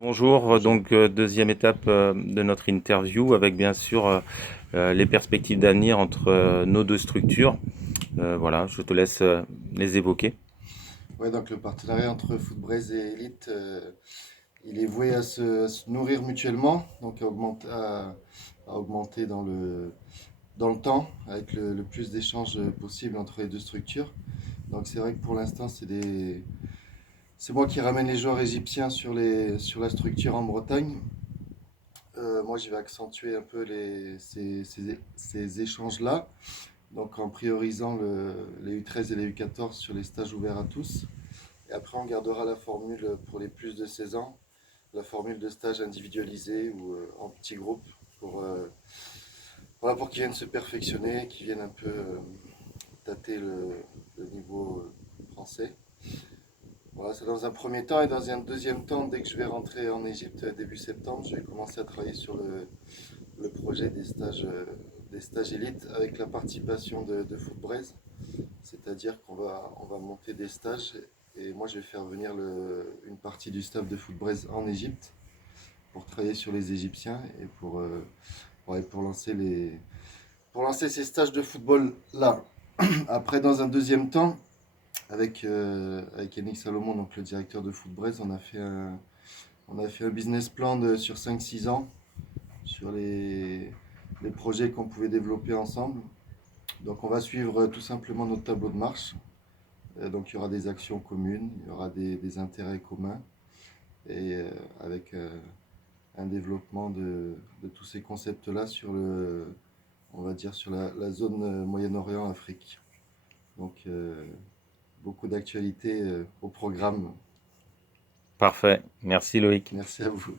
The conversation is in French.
Bonjour, Bonjour. deuxième étape de notre interview avec bien sûr les perspectives d'avenir entre nos deux structures. Voilà, je te laisse les évoquer. Ouais, donc le partenariat entre Footbraze et Elite, il est voué à se nourrir mutuellement, donc à augmenter dans le temps, avec le plus d'échanges possible entre les deux structures. Donc c'est vrai que pour l'instant, c'est moi qui ramène les joueurs égyptiens sur la structure en Bretagne. Moi, je vais accentuer un peu ces échanges-là, donc en priorisant les U13 et les U14 sur les stages ouverts à tous. Et après, on gardera la formule pour les plus de 16 ans, la formule de stage individualisé ou en petits groupes pour, voilà, pour qu'ils viennent se perfectionner, qu'ils viennent un peu tâter le niveau français. Voilà, c'est dans un premier temps. Et dans un deuxième temps, dès que je vais rentrer en Égypte début septembre, je vais commencer à travailler sur le projet des stages élites avec la participation de Footbraze. C'est-à-dire qu'on va monter des stages et moi je vais faire venir une partie du staff de Footbraze en Égypte pour travailler sur les Égyptiens et ouais, pour lancer ces stages de football là. Après, dans un deuxième temps, avec Yannick Salomon, donc le directeur de Footbraze, on a fait un business plan sur 5-6 ans sur les projets qu'on pouvait développer ensemble. Donc on va suivre tout simplement notre tableau de marche. Donc il y aura des actions communes, il y aura des intérêts communs et avec un développement de tous ces concepts-là on va dire sur la zone Moyen-Orient-Afrique. Donc beaucoup d'actualités au programme. Parfait, merci Loïc. Merci à vous.